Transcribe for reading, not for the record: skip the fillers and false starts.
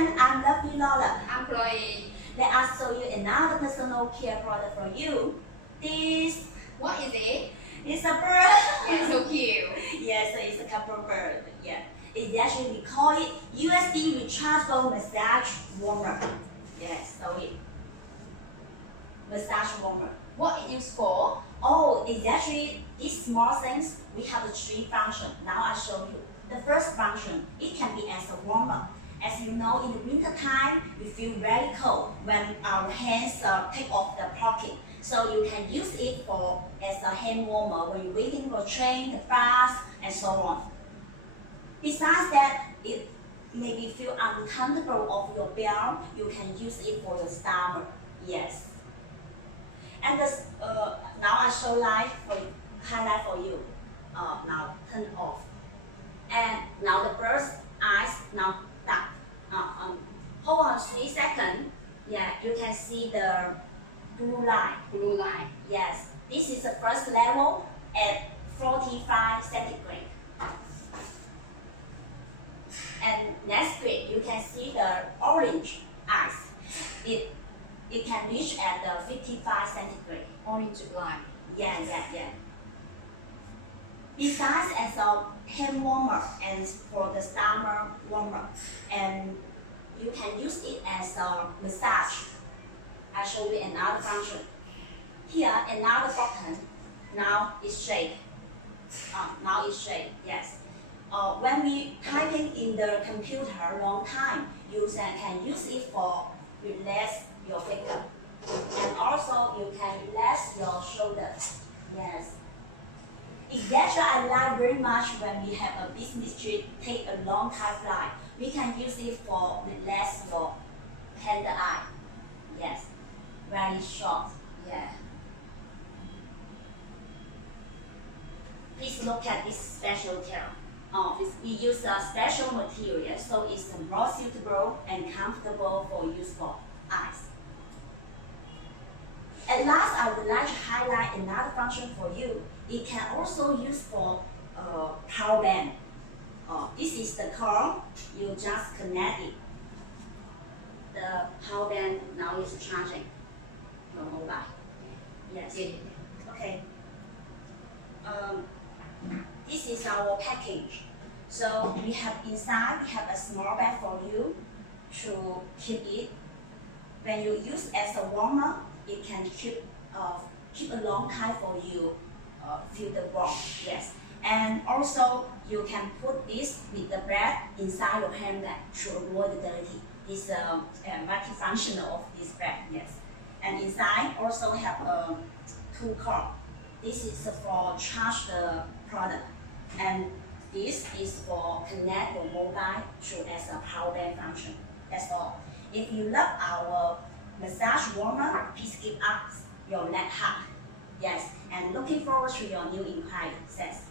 friend, I'm Lovely Lola. I'm Chloe. Let us show you another personal care product for you. This, What is it? it's a bird. Yeah, so cute. Yes, it's a couple bird. Yeah, it's actually we call it USB rechargeable massage warmer. Yes, so it massage warmer. What it used for? Oh, it's actually these small things. We have the three functions. Now I show you. The first function, it can be as a warmer. As you know, in the winter time, we feel very cold when our hands take off the pocket. So you can use it for as a hand warmer when you're waiting for a train, the bus, and so on. Besides that, it maybe feel uncomfortable of your belt, you can use it for your stomach. Yes. And this, now I show highlight for you. Now turn off. And now the bird's eyes now dark. Hold on 3 seconds. Yeah, you can see the blue line. Blue line. Yes, this is the first level at 45 centigrade. And next grade, you can see the orange eyes. It can reach at the 55 centigrade. Orange line. Yeah. Besides as a hand warmer and for the stomach warmer, and you can use it as a massage. I show you another function. Here another button. Now it's shake. Now it's shake. Yes. When we typing in the computer long time, you can use it for relax your finger, and also you can relax your shoulder. Yes. Exactly, I like very much when we have a business trip, take a long time flight. We can use it for relax your hand eye. Yes, very short. Yeah. Please look at this special care. We use a special material, so it's more suitable and comfortable for use for eyes. At last, I would like to highlight another function for you. It can also use for power bank. This is the cord. You just connect it. The power bank now is charging your mobile. Yes. Okay. This is our package. So we have inside, we have a small bag for you to keep it. When you use as a warmer, it can keep a long time for you feel the warmth. Yes. And also you can put this with the bread inside your handbag to avoid the dirty. This multifunctional of this bread. Yes. And inside also have 2 cords. This is for charge the product, and this is for connect your mobile to as a power bank function. That's all. If you love our massage warmer, please give us your neck hug. Yes, and looking forward to your new inquiry. Thanks.